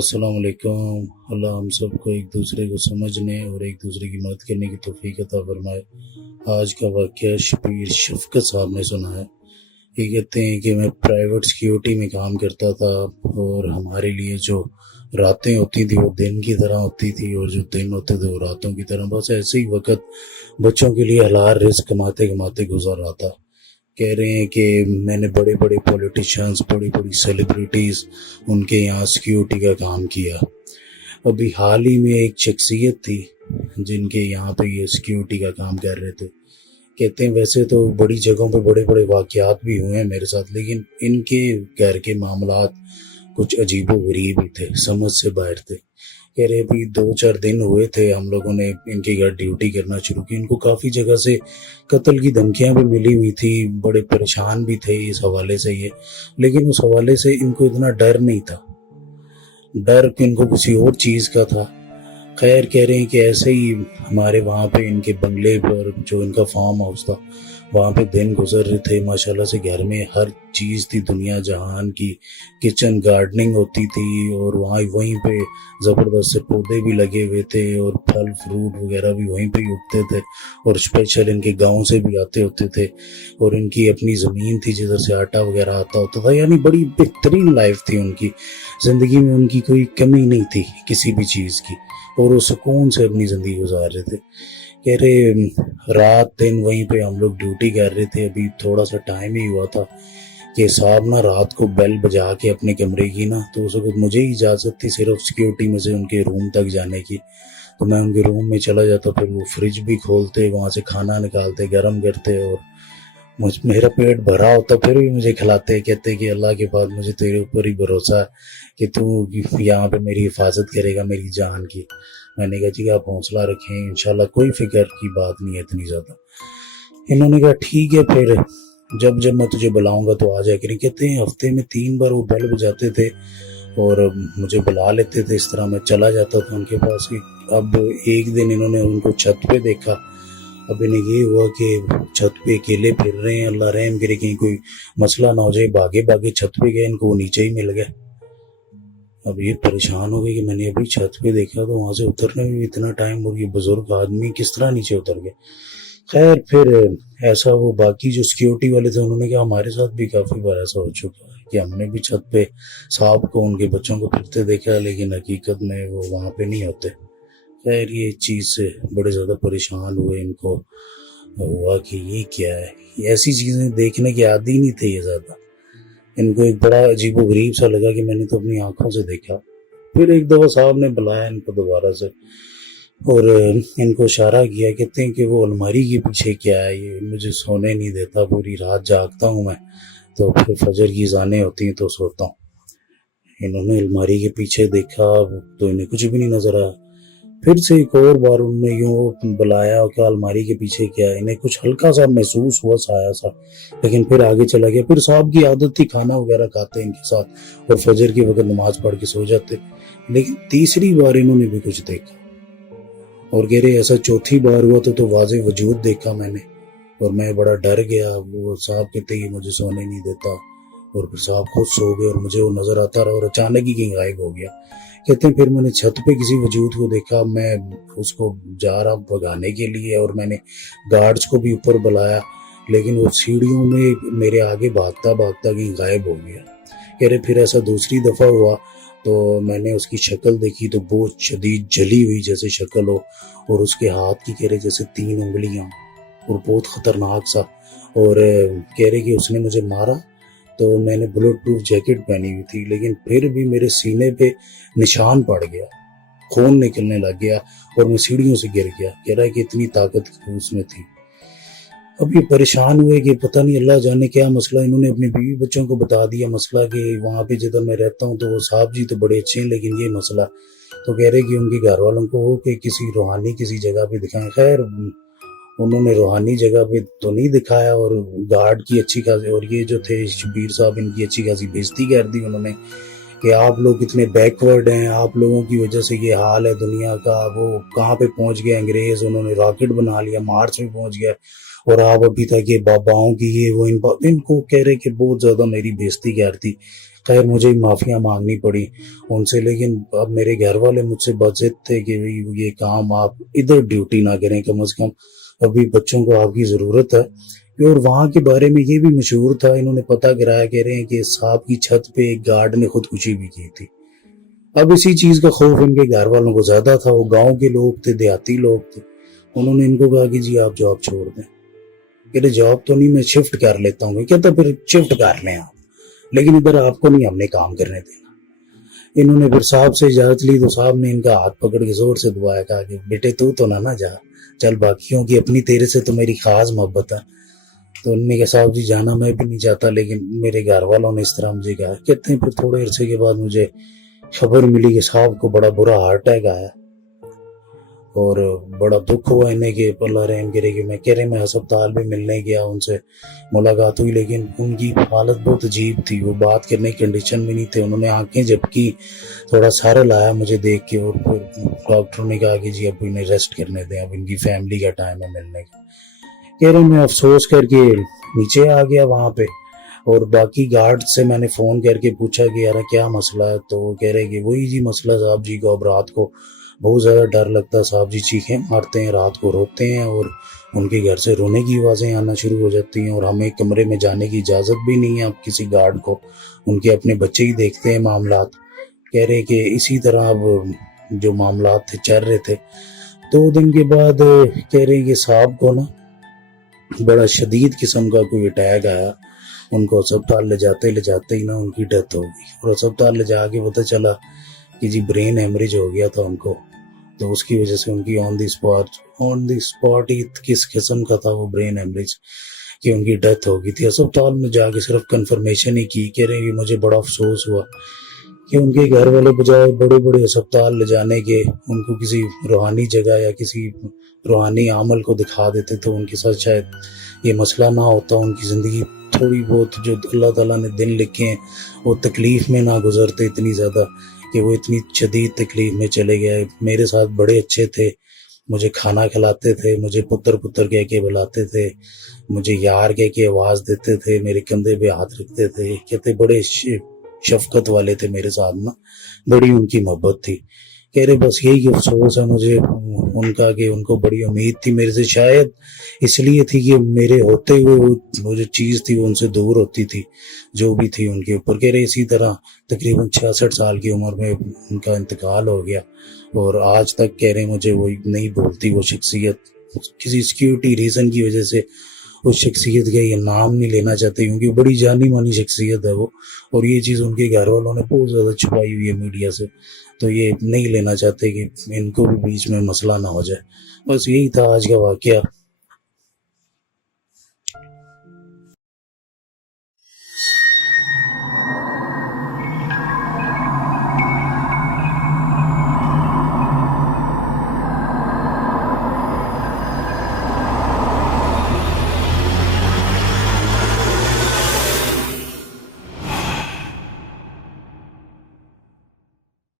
अस्सलाम वालेकुम। अल्लाह हम सबको एक दूसरे को समझने और एक दूसरे की मदद करने की तौफीक अता फरमाए। आज का वाक़या शबीर शफ़क़त साहब ने सुना है। ये कहते हैं कि मैं प्राइवेट सिक्योरिटी में काम करता था और हमारे लिए जो रातें होती थी वो दिन की तरह होती थी और जो दिन होते थे वो रातों की तरह। बस ऐसे ही वक़्त बच्चों के लिए हलाल रिज़्क़ कमाते कमाते गुज़र रहा था। कह रहे हैं कि मैंने बड़े बड़े पॉलिटिशियंस, बड़ी बड़ी सेलिब्रिटीज़, उनके यहाँ सिक्योरिटी का काम किया। अभी हाल ही में एक शख्सियत थी जिनके यहाँ पे ये सिक्योरिटी का काम कर रहे थे। कहते हैं वैसे तो बड़ी जगहों पे बड़े बड़े वाक़यात भी हुए हैं मेरे साथ, लेकिन इनके घर के मामलात कुछ अजीबो गरीब ही थे, समझ से बाहर थे। कह रहे अभी 2-4 दिन हुए थे हम लोगों ने इनके घर ड्यूटी करना शुरू की। इनको काफ़ी जगह से कत्ल की धमकियां भी मिली हुई थी, बड़े परेशान भी थे इस हवाले से ये, लेकिन उस हवाले से इनको इतना डर नहीं था। डर इनको किसी और चीज़ का था। खैर कह रहे हैं कि ऐसे ही हमारे वहाँ पे इनके बंगले पर जो इनका फार्म हाउस था वहाँ पे दिन गुजर रहे थे। माशाल्लाह से घर में हर चीज़ थी दुनिया जहान की, किचन गार्डनिंग होती थी और वहीं पे ज़बरदस्त से पौधे भी लगे हुए थे और फल फ्रूट वगैरह भी वहीं पे ही उगते थे और स्पेशल इनके गांव से भी आते होते थे और इनकी अपनी ज़मीन थी जिधर से आटा वगैरह आता होता था। यानी बड़ी बेहतरीन लाइफ थी उनकी ज़िंदगी में, उनकी कोई कमी नहीं थी किसी भी चीज़ की और वो सुकून से अपनी ज़िंदगी गुजार रहे थे। कह रहे रात दिन वहीं पे हम लोग ड्यूटी कर रहे थे। अभी थोड़ा सा टाइम ही हुआ था कि साहब ना रात को बेल बजा के अपने कमरे की ना, तो उस वक्त मुझे ही इजाज़त थी सिर्फ सिक्योरिटी में से उनके रूम तक जाने की। तो मैं उनके रूम में चला जाता, फिर वो फ्रिज भी खोलते, वहाँ से खाना निकालते, गर्म करते और मेरा पेट भरा होता फिर भी मुझे खिलाते। कहते कि अल्लाह के बाद मुझे तेरे ऊपर ही भरोसा है कि तू यहाँ पे मेरी हिफाजत करेगा मेरी जान की। मैंने कहा जी आप हौसला रखें, इंशाल्लाह कोई फिक्र की बात नहीं है इतनी ज़्यादा। इन्होंने कहा ठीक है, फिर जब जब मैं तुझे बुलाऊंगा तो आ जाए करें। कहते हैं हफ्ते में 3 बार वो बेल बजाते थे और मुझे बुला लेते थे, इस तरह मैं चला जाता था उनके पास ही। अब एक दिन इन्होंने उनको छत पे देखा। अब इन्हें ये हुआ कि छत पे अकेले फिर रहे हैं, अल्लाह रहम करे कहीं कोई मसला ना हो जाए। भागे भागे छत पे गए, इनको वो नीचे ही मिल गए। अब ये परेशान हो गए कि मैंने अभी छत पे देखा तो वहां से उतरने में भी इतना टाइम हो गया, बुजुर्ग आदमी किस तरह नीचे उतर गए। खैर फिर ऐसा वो बाकी जो सिक्योरिटी वाले थे उन्होंने कहा हमारे साथ भी काफ़ी बार ऐसा हो चुका है कि हमने भी छत पे साहब को उनके बच्चों को फिरते देखा, लेकिन हकीकत में वो वहाँ पे नहीं होते। खैर ये चीज़ से बड़े ज़्यादा परेशान हुए। इनको हुआ कि ये क्या है, ये ऐसी चीज़ें देखने के आदी नहीं थे ये ज़्यादा। इनको एक बड़ा अजीबो गरीब सा लगा कि मैंने तो अपनी आंखों से देखा। फिर एक दफ़ा साहब ने बुलाया इनको दोबारा से और इनको इशारा किया। कहते हैं कि वो अलमारी के पीछे क्या है, ये मुझे सोने नहीं देता, पूरी रात जागता हूँ मैं, तो फिर फजर की अज़ानें होती हैं तो सोता हूँ। इन्होंने अलमारी के पीछे देखा तो इन्हें कुछ भी नहीं नज़र आया। फिर से एक और बार उनने यूं बुलाया कि अलमारी के पीछे क्या है। इन्हें कुछ हल्का सा महसूस हुआ साया सा, लेकिन फिर आगे चला गया। फिर साहब की आदत थी खाना वगैरह खाते इनके साथ और फजर के वक्त नमाज पढ़ के सो जाते। लेकिन तीसरी बार इन्होंने भी कुछ देखा और कह रहे ऐसा चौथी बार हुआ तो वाज़े वजूद देखा मैंने और मैं बड़ा डर गया। वो साहब कहते ही मुझे सोने नहीं देता और फिर साहब खुद सो गए और मुझे वो नजर आता रहा और अचानक ही कहीं गायब हो गया। कहते हैं फिर मैंने छत पे किसी वजूद को देखा, मैं उसको जा रहा भगाने के लिए और मैंने गार्ड्स को भी ऊपर बुलाया, लेकिन वो सीढ़ियों में मेरे आगे भागता भागता कहीं गायब हो गया। कह रहे फिर ऐसा दूसरी दफ़ा हुआ तो मैंने उसकी शक्ल देखी तो बहुत शदीद जली हुई जैसे शक्ल हो और उसके हाथ की कह रहे जैसे 3 उंगलियां और बहुत ख़तरनाक सा। और कह रहे कि उसने मुझे मारा तो मैंने बुलेट प्रूफ जैकेट पहनी हुई थी, लेकिन फिर भी मेरे सीने पे निशान पड़ गया, खून निकलने लग गया और मैं सीढ़ियों से गिर गया। कह रहा है कि इतनी ताकत उसमें थी। अब ये परेशान हुए कि पता नहीं अल्लाह जाने क्या मसला। इन्होंने अपने बीवी बच्चों को बता दिया मसला कि वहाँ पे जिधर मैं रहता हूँ तो वो साहब जी तो बड़े अच्छे हैं, लेकिन ये मसला। तो कह रहे कि उनके घर वालों को हो कि किसी रूहानी किसी जगह पे दिखाएं। खैर उन्होंने रूहानी जगह पे तो नहीं दिखाया और गार्ड की अच्छी खासी, और ये जो थे शबीर साहब, इनकी अच्छी खासी बेइज्जती कर दी उन्होंने कि आप लोग कितने बैकवर्ड हैं, आप लोगों की वजह से ये हाल है दुनिया का। वो कहाँ पे पहुंच गए अंग्रेज, उन्होंने रॉकेट बना लिया, मार्स में पहुंच गया और आप अभी तक ये बाबाओं की ये वो इनको कह रहे कि बहुत ज्यादा मेरी बेइज्जती कर दी। خیر مجھے ہی معافیاں مانگنی پڑی ان سے، لیکن اب میرے گھر والے مجھ سے بضد تھے کہ یہ کام آپ ادھر ڈیوٹی نہ کریں، کم از کم ابھی بچوں کو آپ کی ضرورت ہے۔ اور وہاں کے بارے میں یہ بھی مشہور تھا، انہوں نے پتہ کرایا، کہہ رہے ہیں کہ صاحب کی چھت پہ ایک گارڈ نے خودکشی بھی کی تھی۔ اب اسی چیز کا خوف ان کے گھر والوں کو زیادہ تھا، وہ گاؤں کے لوگ تھے، دیہاتی لوگ تھے، انہوں نے ان کو کہا کہ جی آپ جاب چھوڑ دیں۔ کہتے جاب تو نہیں، میں شفٹ کر لیتا ہوں۔ کہتا پھر شفٹ کر لیں آپ، لیکن ادھر آپ کو نہیں ہم نے کام کرنے دینا۔ انہوں نے پھر صاحب سے اجازت لی تو صاحب نے ان کا ہاتھ پکڑ کے زور سے دعایا، کہا کہ بیٹے تو نہ جا، چل باقیوں کی اپنی، تیرے سے تو میری خاص محبت ہے۔ تو انہوں نے کہا صاحب جی جانا میں بھی نہیں چاہتا، لیکن میرے گھر والوں نے اس طرح مجھے کہا۔ کہتے ہیں پھر تھوڑے عرصے کے بعد مجھے خبر ملی کہ صاحب کو بڑا برا ہارٹ اٹیک آیا، اور بڑا دکھ ہوا انہیں کہ اللہ رحم کرے کہ میں ہسپتال بھی ملنے گیا، ان سے ملاقات ہوئی، لیکن ان کی حالت بہت عجیب تھی، وہ بات کرنے کی کنڈیشن میں نہیں تھے۔ انہوں نے آنکھیں جھپکی، تھوڑا سارا لایا مجھے دیکھ کے، اور پھر ڈاکٹروں نے کہا کہ جی اب انہیں ریسٹ کرنے دیں، اب ان کی فیملی کا ٹائم ہے ملنے کا۔ کہہ رہے میں افسوس کر کے نیچے آ گیا وہاں پہ، اور باقی گارڈ سے میں نے فون کر کے پوچھا کہ یار کیا مسئلہ ہے، تو وہ کہہ رہے کہ وہی جی مسئلہ صاحب جی کو اب رات کو بہت زیادہ ڈر لگتا ہے، صاحب جی چیخیں مارتے ہیں، رات کو روتے ہیں، اور ان کے گھر سے رونے کی آوازیں آنا شروع ہو جاتی ہیں، اور ہمیں کمرے میں جانے کی اجازت بھی نہیں ہے اب کسی گارڈ کو، ان کے اپنے بچے ہی دیکھتے ہیں معاملات۔ کہہ رہے کہ اسی طرح اب جو معاملات تھے چل رہے تھے۔ 2 دن کے بعد کہہ رہے کہ صاحب کو نا بڑا شدید قسم کا کوئی اٹیک آیا، ان کو اسپتال لے جاتے ہی نا ان کی ڈیتھ ہو گئی، اور اسپتال لے جا کے پتہ چلا کہ جی برین ہیمریج ہو گیا تھا ان کو، تو اس کی وجہ سے ان کی آن دی اسپاٹ ہی کس قسم کا تھا وہ برین ہیمریج کہ ان کی ڈیتھ ہو گئی تھی۔ اسپتال میں جا کے صرف کنفرمیشن ہی کی۔ کہہ رہے کہ مجھے بڑا افسوس ہوا کہ ان کے گھر والے بجائے بڑے بڑے اسپتال لے جانے کے ان کو کسی روحانی جگہ یا کسی روحانی عمل کو دکھا دیتے تو ان کے ساتھ شاید یہ مسئلہ نہ ہوتا، ان کی زندگی تھوڑی بہت جو اللہ تعالیٰ نے دن لکھے ہیں وہ تکلیف میں نہ گزرتے اتنی زیادہ کہ وہ اتنی شدید تکلیف میں چلے گئے۔ میرے ساتھ بڑے اچھے تھے، مجھے کھانا کھلاتے تھے، مجھے پتر کہہ کے بلاتے تھے، مجھے یار کہہ کے آواز دیتے تھے، میرے کندھے پہ ہاتھ رکھتے تھے، کہتے بڑے شفقت والے تھے میرے ساتھ نا، بڑی ان کی محبت تھی۔ کہہ رہے بس یہی افسوس ہے مجھے ان کا کہ ان کو بڑی امید تھی میرے سے، شاید اس لیے تھی کہ میرے ہوتے ہوئے وہ جو چیز تھی وہ ان سے دور ہوتی تھی جو بھی تھی ان کے اوپر۔ کہہ رہے اسی طرح تقریباً 66 سال کی عمر میں ان کا انتقال ہو گیا، اور آج تک کہہ رہے مجھے وہ نہیں بولتی وہ شخصیت، کسی سیکیورٹی ریزن کی وجہ سے اس شخصیت کا یہ نام نہیں لینا چاہتے کیونکہ بڑی جانی مانی شخصیت ہے وہ، اور یہ چیز ان کے گھر والوں نے بہت زیادہ چھپائی ہوئی ہے میڈیا سے، تو یہ نہیں لینا چاہتے کہ ان کو بھی بیچ میں مسئلہ نہ ہو جائے۔ بس یہی تھا آج کا واقعہ۔